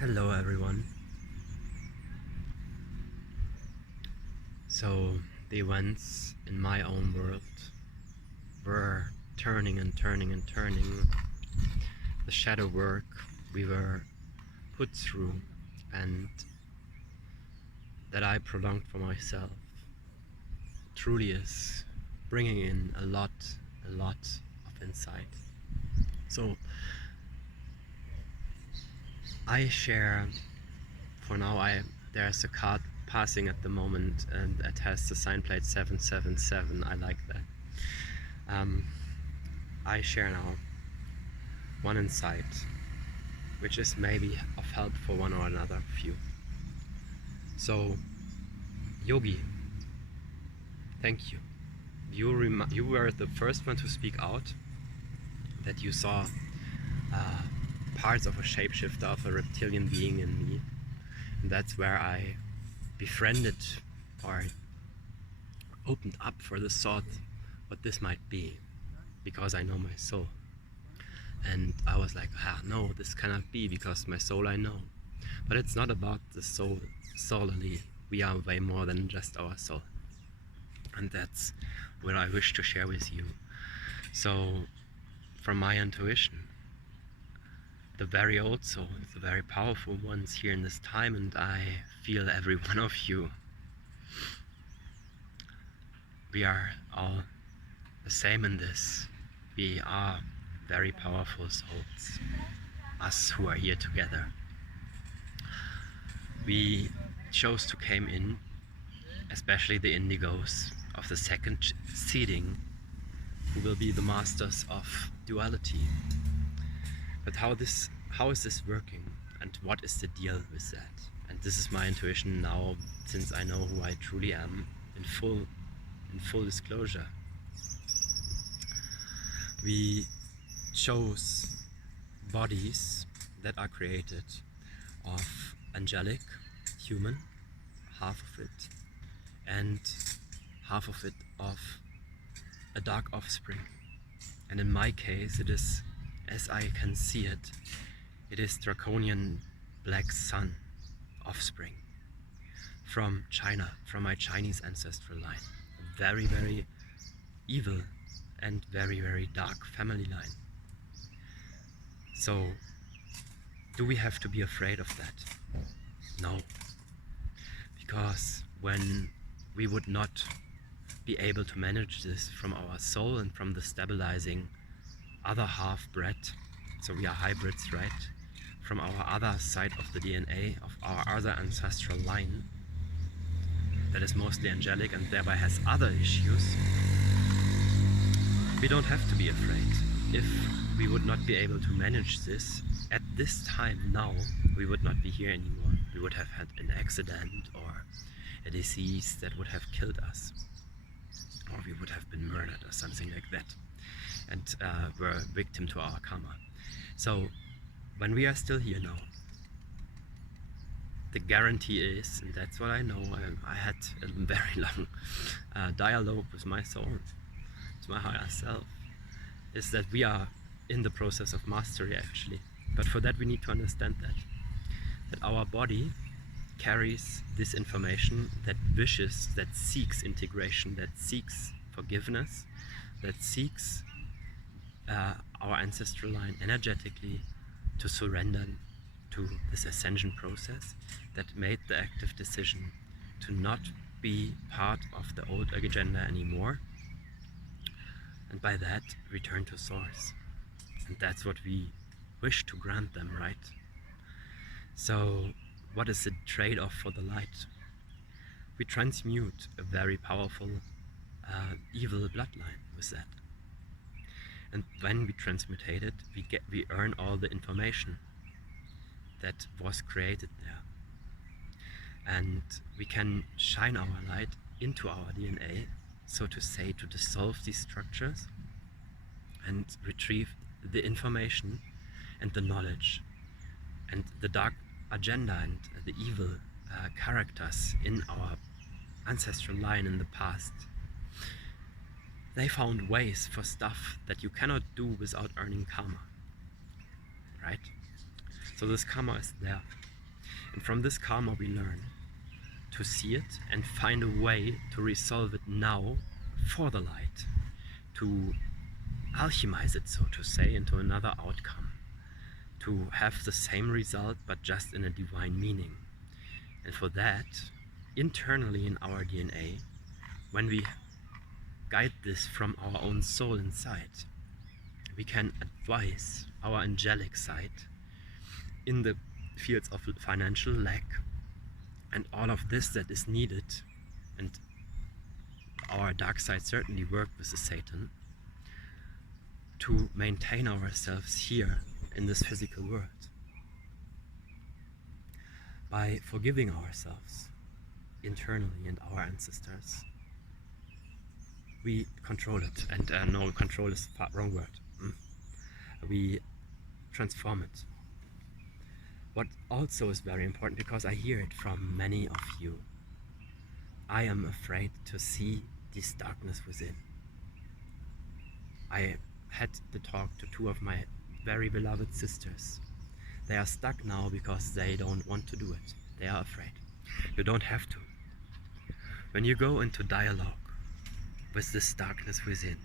Hello everyone. So the events in my own world were turning and turning and turning. The shadow work we were put through and that I prolonged for myself truly is bringing in a lot of insight. So I share, for now there's a card passing at the moment and it has the sign plate 777. I like that. I share now one insight which is maybe of help for one or another of you. So Yogi, thank you. You were the first one to speak out that you saw parts of a shapeshifter, of a reptilian being in me, and that's where I befriended or opened up for the thought what this might be, because I know my soul. And I was like, no, this cannot be, because my soul I know. But it's not about the soul solely. We are way more than just our soul. And that's what I wish to share with you. So, from my intuition, the very old souls, the very powerful ones here in this time, and I feel every one of you, we are all the same in this. We are very powerful souls, us who are here together. We chose to came in, especially the indigos of the second seeding, who will be the masters of duality. But how is this working, and what is the deal with that? And this is my intuition now, since I know who I truly am in full disclosure. We chose bodies that are created of angelic, human, half of it, and half of it of a dark offspring. And in my case, it is, as I can see it, it is draconian black sun offspring from China, from my Chinese ancestral line. A very, very evil and very, very dark family line. So, do we have to be afraid of that? No. Because when we would not be able to manage this from our soul and from the stabilizing other half-bred, so we are hybrids, right? From our other side of the DNA, of our other ancestral line, that is mostly angelic and thereby has other issues, we don't have to be afraid. If we would not be able to manage this at this time now, we would not be here anymore. We would have had an accident or a disease that would have killed us, or we would have been murdered or something like that, and were a victim to our karma. So when we are still here now, the guarantee is, and that's what I know, I had a very long dialogue with my soul, with my higher self, is that we are in the process of mastery actually. But for that we need to understand that our body carries this information, that wishes, that seeks integration, that seeks forgiveness, that seeks our ancestral line energetically to surrender to this ascension process, that made the active decision to not be part of the old agenda anymore, and by that return to source. And that's what we wish to grant them, right? So what is the trade-off for the light? We transmute a very powerful evil bloodline with that. And when we transmutate it, we earn all the information that was created there. And we can shine our light into our DNA, so to say, to dissolve these structures and retrieve the information and the knowledge and the dark agenda and the evil characters in our ancestral line in the past. They found ways for stuff that you cannot do without earning karma, right? So this karma is there. And from this karma we learn to see it and find a way to resolve it now for the light, to alchemize it, so to say, into another outcome, to have the same result but just in a divine meaning. And for that, internally in our DNA, when we guide this from our own soul inside, we can advise our angelic side in the fields of financial lack and all of this that is needed. And our dark side certainly worked with the Satan to maintain ourselves here in this physical world. By forgiving ourselves internally and our ancestors, we control it. And no, control is the wrong word. We transform it. What also is very important, because I hear it from many of you, I am afraid to see this darkness within. I had the talk to two of my very beloved sisters. They are stuck now because they don't want to do it. They are afraid. You don't have to. When you go into dialogue with this darkness within,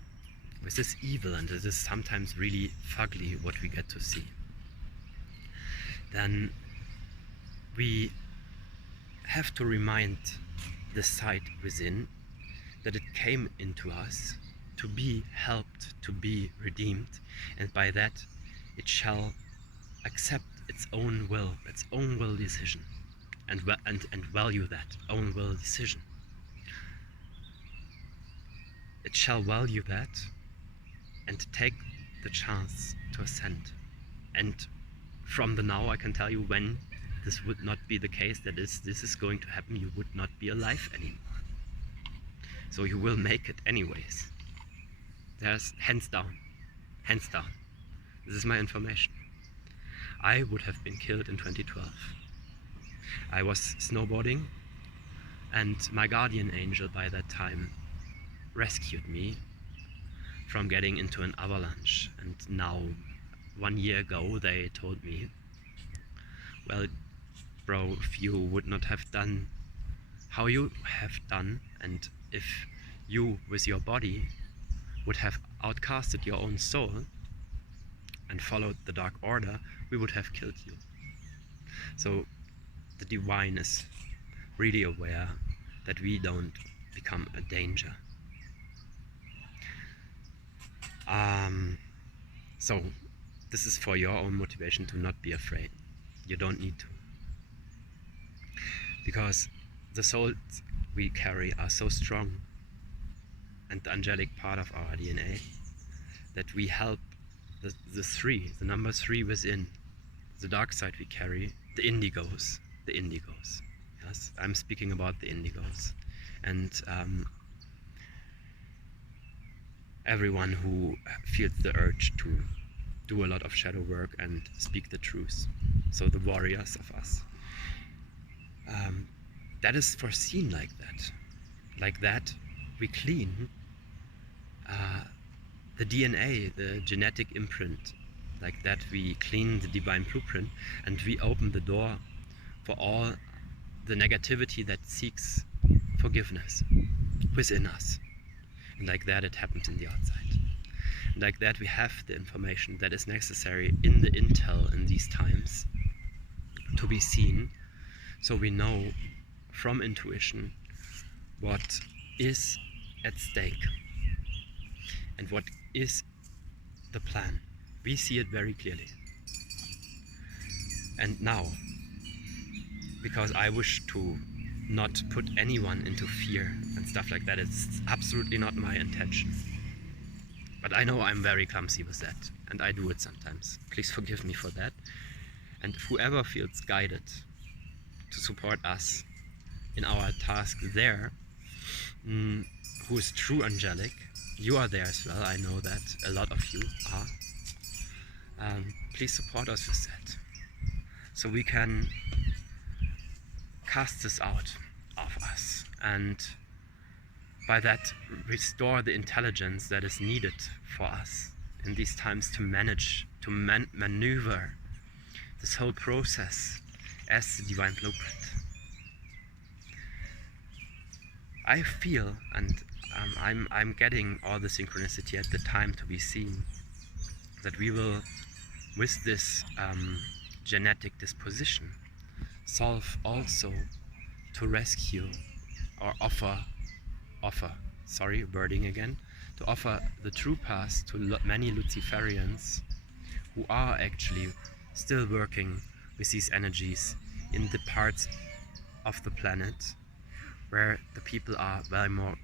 with this evil, and it is sometimes really fugly what we get to see, then we have to remind the side within that it came into us to be helped, to be redeemed, and by that it shall accept its own will decision, and value that own will decision. It shall value that and take the chance to ascend. And from the now, I can tell you, when this would not be the case, that this is going to happen, you would not be alive anymore. So you will make it anyways. There's hands down. This is my information. I would have been killed in 2012. I was snowboarding, and my guardian angel by that time rescued me from getting into an avalanche. And now, 1 year ago, they told me, well, bro, if you would not have done how you have done, and if you with your body would have outcasted your own soul and followed the Dark Order, we would have killed you. So the divine is really aware that we don't become a danger. So this is for your own motivation to not be afraid. You don't need to. Because the souls we carry are so strong, and the angelic part of our DNA, that we help the number three within, the dark side we carry, the indigos. Yes, I'm speaking about the indigos. And everyone who feels the urge to do a lot of shadow work and speak the truth. So the warriors of us. That is foreseen like that. Like that, we clean the DNA, the genetic imprint. Like that, we clean the divine blueprint, and we open the door for all the negativity that seeks forgiveness within us. And like that, it happens in the outside. And like that, we have the information that is necessary in the intel in these times to be seen, so we know from intuition what is at stake and what is the plan. We see it very clearly. And now, because I wish to not put anyone into fear and stuff like that, it's absolutely not my intention. But I know I'm very clumsy with that, and I do it sometimes. Please forgive me for that. And whoever feels guided to support us in our task there, who is true angelic, you are there as well, I know that a lot of you are. Please support us with that, so we can cast this out of us, and by that restore the intelligence that is needed for us in these times to manage, to maneuver this whole process as the divine blueprint. I feel, and I'm getting all the synchronicity at the time to be seen, that we will, with this genetic disposition, solve also to rescue or offer, sorry, wording again, to offer the true path to many Luciferians who are actually still working with these energies in the parts of the planet where the people are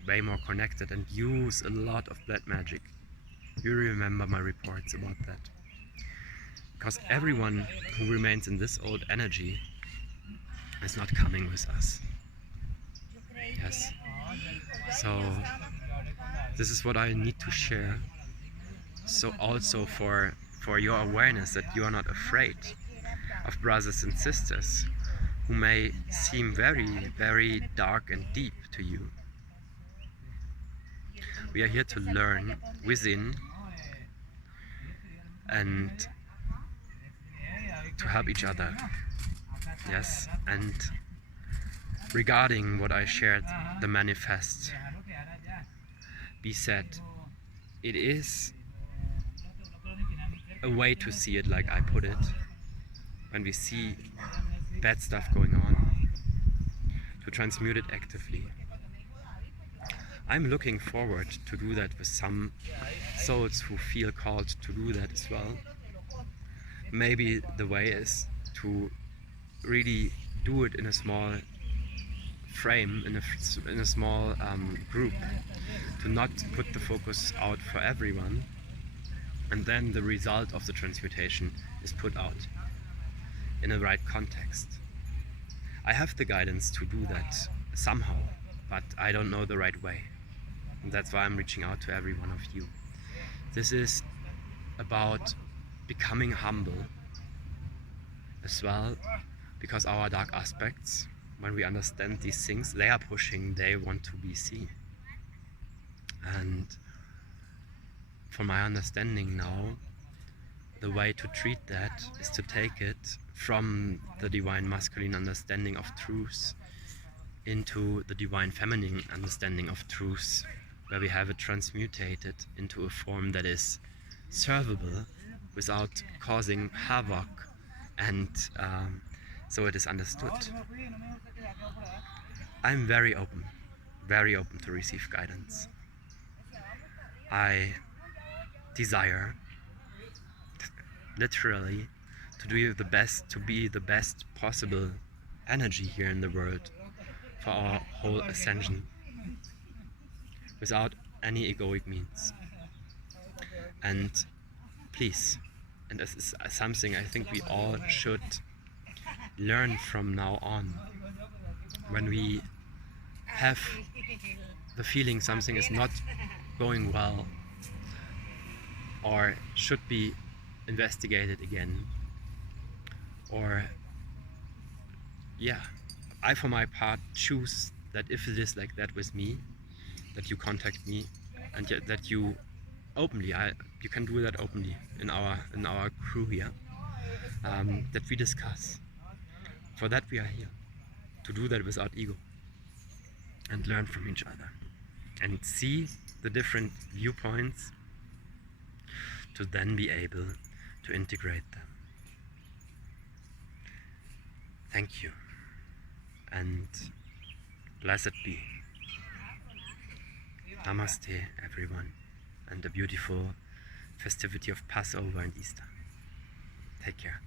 way more connected and use a lot of black magic. You remember my reports about that. Because everyone who remains in this old energy is not coming with us. Yes. So this is what I need to share. So also for your awareness that you are not afraid of brothers and sisters who may seem very, very dark and deep to you. We are here to learn within and to help each other. Yes, and regarding what I shared, the manifest, be said, it is a way to see it like I put it. When we see bad stuff going on, to transmute it actively. I'm looking forward to do that with some souls who feel called to do that as well. Maybe the way is to really do it in a small frame, in a small group, to not put the focus out for everyone, and then the result of the transmutation is put out in a right context. I have the guidance to do that somehow, but I don't know the right way. And that's why I'm reaching out to every one of you. This is about becoming humble as well, because our dark aspects, when we understand these things, they are pushing, they want to be seen. And from my understanding now, the way to treat that is to take it from the divine masculine understanding of truth into the divine feminine understanding of truth, where we have it transmutated into a form that is servable without causing havoc, and so it is understood. I'm very open to receive guidance. I desire literally to do the best, to be the best possible energy here in the world for our whole ascension, without any egoic means. And please, and this is something I think we all should learn from now on, when we have the feeling something is not going well or should be investigated again, or I for my part choose that if it is like that with me, that you contact me, and that you openly, you can do that openly in our crew here, that we discuss. For that we are here, to do that without ego, and learn from each other, and see the different viewpoints, to then be able to integrate them. Thank you, and blessed be. Namaste, everyone, and a beautiful festivity of Passover and Easter. Take care.